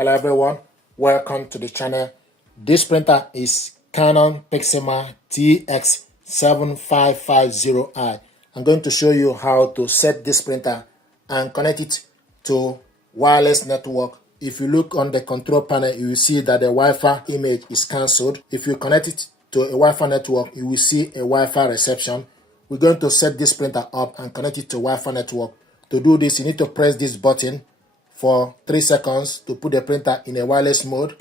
Hello everyone, welcome to the channel. This printer is Canon TS7550i. I'm going to show you how to set this printer and connect it to wireless network. If you look on the control panel, you will see that the Wi-Fi image is cancelled. If you connect it to a Wi-Fi network, you will see a Wi-Fi reception. We're going to set this printer up and connect it to Wi-Fi network. To do this, you need to press this button for 3 seconds to put the printer in a wireless mode.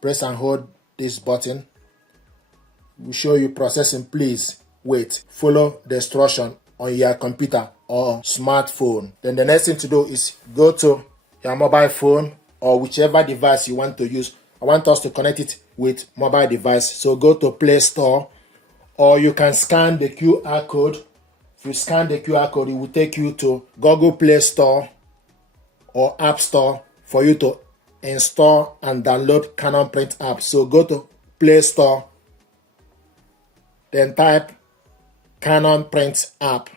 Press and hold this button. We'll show you processing. Please wait. Follow the instruction on your computer or smartphone. Then the next thing to do is go to your mobile phone or whichever device you want to use. I want us to connect it with mobile device. So go to Play Store, or you can scan the QR code. If you scan the QR code, it will take you to Google Play Store or App Store for you to install and download Canon Print app. So go to Play Store, then type Canon Print app.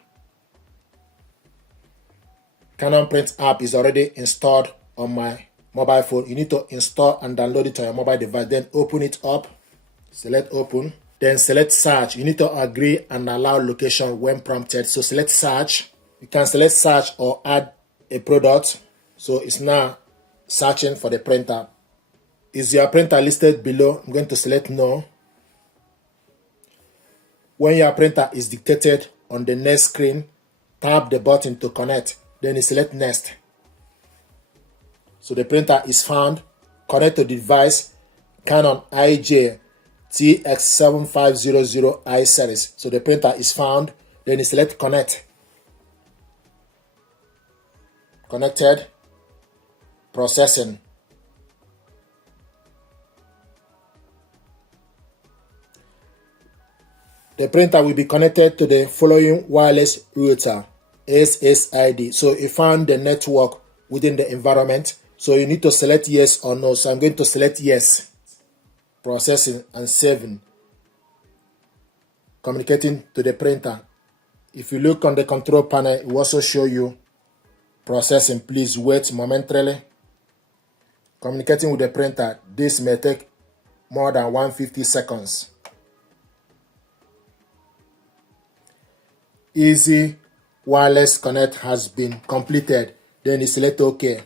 Canon Print app is already installed on my mobile phone. You need to install and download it on your mobile device. Then open it up. Select open. Then select search. You need to agree and allow location when prompted. So select search. You can select search or add a product. So it's now searching for the printer. Is your printer listed below? I'm going to select no. When your printer is dictated on the next screen, tap the button to connect. Then you select next. So the printer is found. Connect to the device Canon IJ TS7550i series. So the printer is found. Then you select connect. Connected. Processing. The printer will be connected to the following wireless router, SSID. So you found the network within the environment. So you need to select yes or no. So I'm going to select yes. Processing and saving. Communicating to the printer. If you look on the control panel, it will also show you processing. Please wait momentarily. Communicating with the printer. This may take more than 150 seconds. Easy wireless connect has been completed. Then you select OK.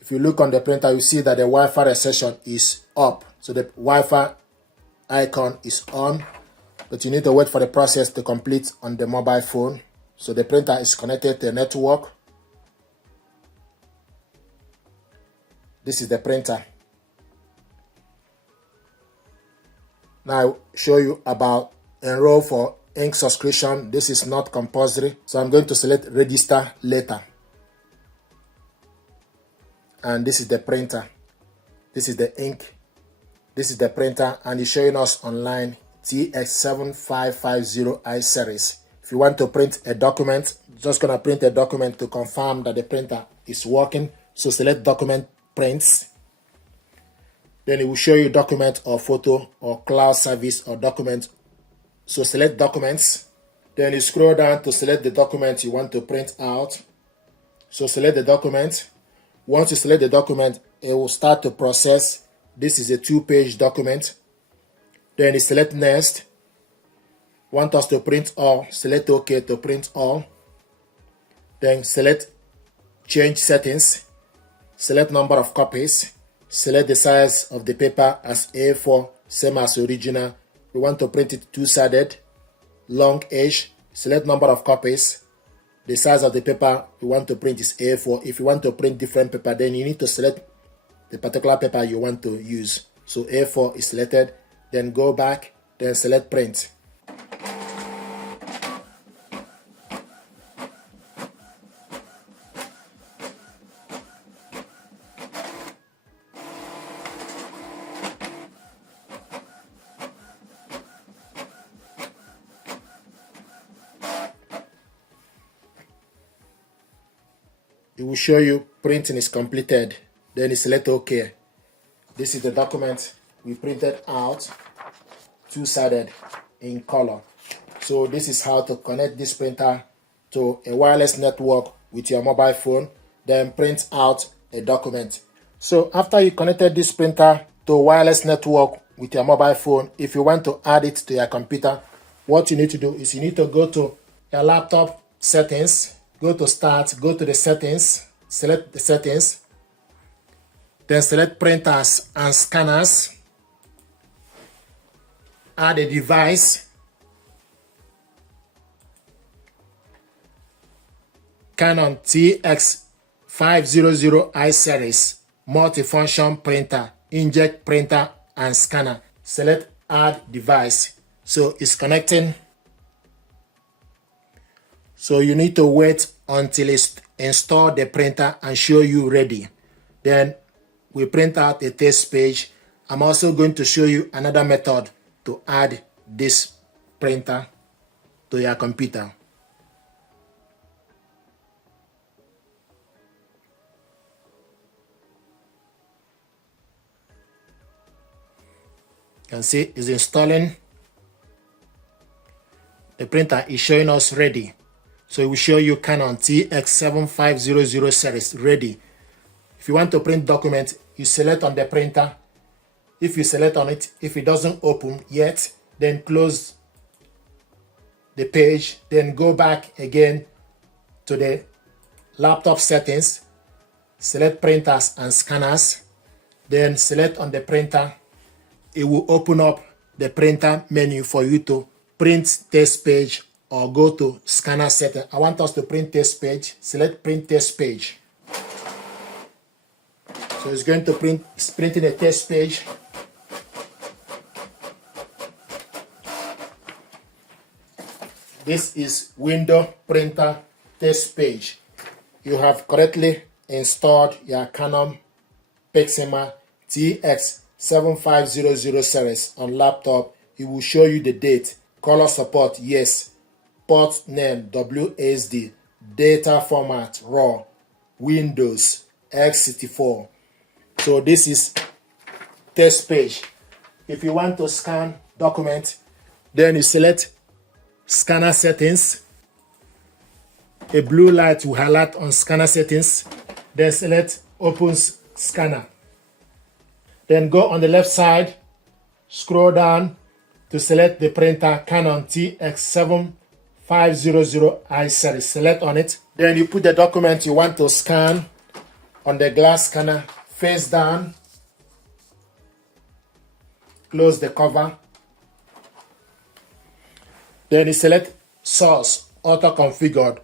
If you look on the printer, you see that the Wi-Fi reception is up. So the Wi-Fi icon is on. But you need to wait for the process to complete on the mobile phone. So the printer is connected to the network. This is the printer. Now I'll show you about enroll for ink subscription. This is not compulsory. So I'm going to select register later. And this is the printer. This is the ink. This is the printer, and it's showing us online TS7550i series. If you want to print a document, just gonna print a document to confirm that the printer is working. So select document prints. Then it will show you document or photo or cloud service or document. So select documents. Then you scroll down to select the document you want to print out. So select the document. Once you select the document, it will start to process. This is a 2-page document. Then you select next. Want us to print all, select OK to print all. Then select change settings. Select number of copies. Select the size of the paper as A4, same as original. We want to print it 2-sided, long edge. Select number of copies. The size of the paper you want to print is A4. If you want to print different paper, then you need to select the particular paper you want to use. So A4 is selected. Then go back, then select print. It will show you printing is completed. Then you select OK. This is the document we printed out, 2-sided in color. So this is how to connect this printer to a wireless network with your mobile phone, then print out a document. So after you connected this printer to a wireless network with your mobile phone, if you want to add it to your computer, what you need to do is you need to go to your laptop settings, go to start, go to the settings, select the settings, then select printers and scanners, add a device, Canon TS7550i series, multifunction printer, inkjet printer and scanner. Select add device. So it's connecting. So you need to wait until it's installed the printer and show you ready. Then we print out a test page. I'm also going to show you another method to add this printer to your computer. You can see it's installing. The printer is showing us ready. So it will show you Canon TS7500 series ready. If you want to print document, you select on the printer. If you select on it, if it doesn't open yet, then close the page, then go back again to the laptop settings, select printers and scanners, then select on the printer. It will open up the printer menu for you to print test page or go to scanner setting. I want us to print test page. Select print test page. So it's going to it's printing a test page. This is window printer test page. You have correctly installed your Canon Pixima TS7500 series on laptop. It will show you the date, color support, yes, port name, WSD, data format, RAW, Windows, x64. So this is test page. If you want to scan document, then you select scanner settings. A blue light will highlight on scanner settings. Then select open scanner. Then go on the left side, scroll down to select the printer Canon TS7500i series. Select on it. Then you put the document you want to scan on the glass scanner, face down. Close the cover. Then you select source, auto-configured.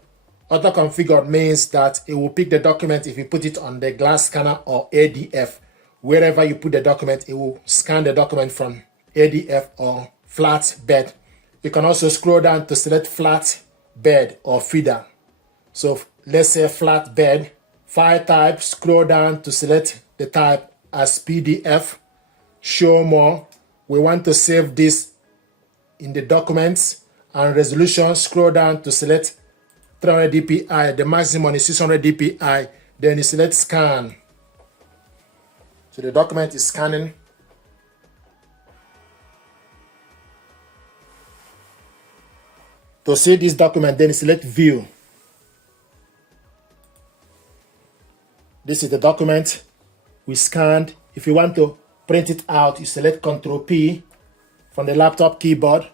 Auto-configured means that it will pick the document if you put it on the glass scanner or ADF. Wherever you put the document, it will scan the document from ADF or flat bed. You can also scroll down to select flat bed or feeder. So let's say flat bed. File type, scroll down to select the type as PDF. Show more. We want to save this in the documents and resolution. Scroll down to select 300 dpi. The maximum is 600 dpi. Then you select scan. So the document is scanning. To see this document, then you select view. This is the document we scanned. If you want to print it out, you select Ctrl P from the laptop keyboard.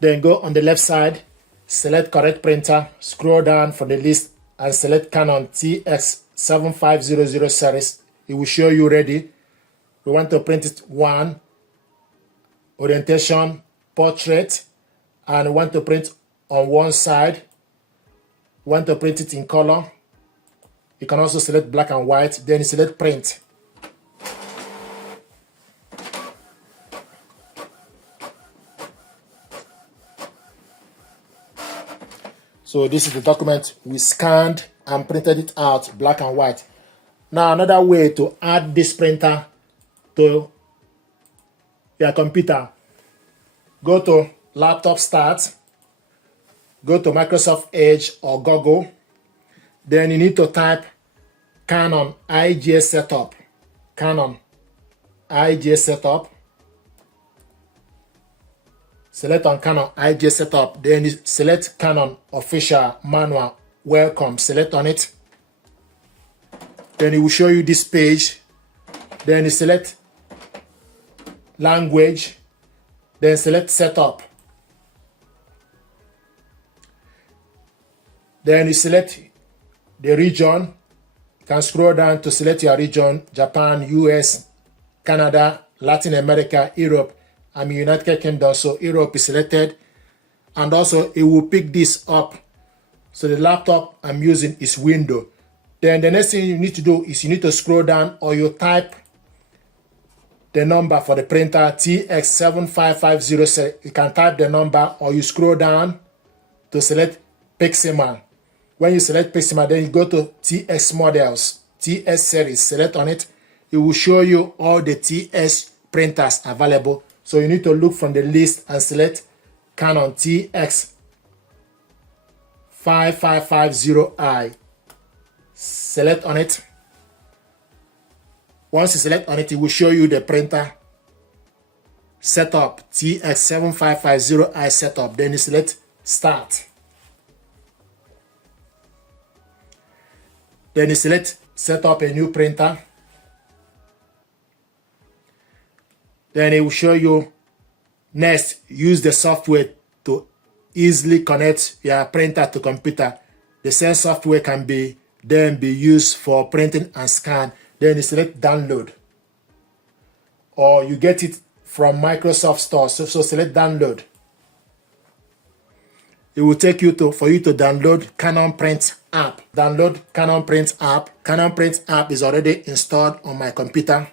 Then go on the left side, select correct printer, scroll down from the list and select Canon TS7500 series. It will show you ready. We want to print it one, orientation, portrait, and we want to print on one side. We want to print it in color. You can also select black and white, then you select print. So this is the document we scanned and printed it out black and white. Now another way to add this printer to your computer, go to laptop start, go to Microsoft Edge or Google. Then you need to type Canon IJ setup. Canon IJ setup. Select on Canon IJ setup. Then you select Canon official manual welcome. Select on it. Then it will show you this page Then you select language, then select setup. Then you select the region. You can scroll down to select your region: Japan, US, Canada, Latin America, Europe. I'm in United Kingdom, so Europe is selected. And also it will pick this up. So the laptop I'm using is Windows. Then the next thing you need to do is you need to scroll down, or you type the number for the printer, TS7550. You can type the number, or you scroll down to select Pixelman. When you select Pixelman, then you go to TS models, TS series, select on it. It will show you all the TS printers available. So you need to look from the list and select Canon TS7550i. Select on it. Once you select on it, it will show you the printer setup, TS7550i setup. Then you select Start. Then you select Set up a new printer. Then it will show you next, use the software to easily connect your printer to computer. The same software can then be used for printing and scan. Then you select download, or you get it from Microsoft Store. So select download. It will take you for you to download Canon Print app. Download Canon Print app. Canon Print app is already installed on my computer.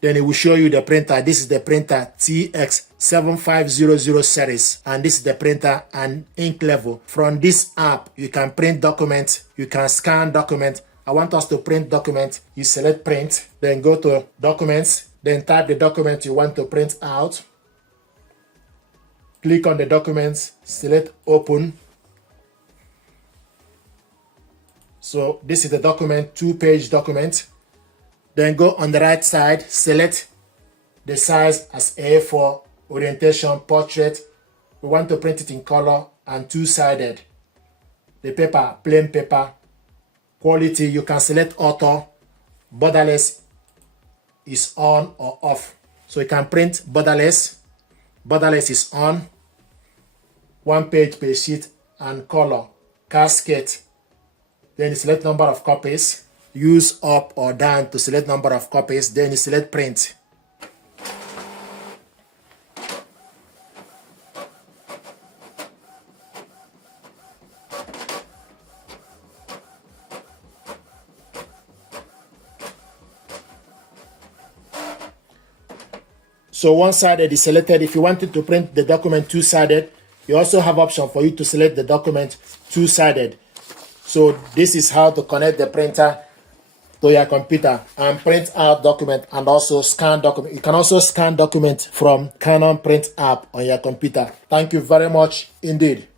Then it will show you the printer. This is the printer TS7500 series, and this is the printer and ink level. From this app, you can print documents, you can scan documents. I want us to print document. You select print, then go to documents, then type the document you want to print out. Click on the documents, select open. So this is the document, 2-page document. Then go on the right side, select the size as A4, orientation, portrait. We want to print it in color and 2-sided. The paper, plain paper. Quality, you can select auto. Borderless is on or off. So you can print borderless. Borderless is on. 1 page per sheet, and color, cascade. Then you select number of copies. Use up or down to select number of copies. Then you select print. So one-sided is selected. If you wanted to print the document 2-sided, you also have option for you to select the document 2-sided. So this is how to connect the printer to your computer and print out document, and also scan document. You can also scan document from Canon Print app on your computer. Thank you very much indeed.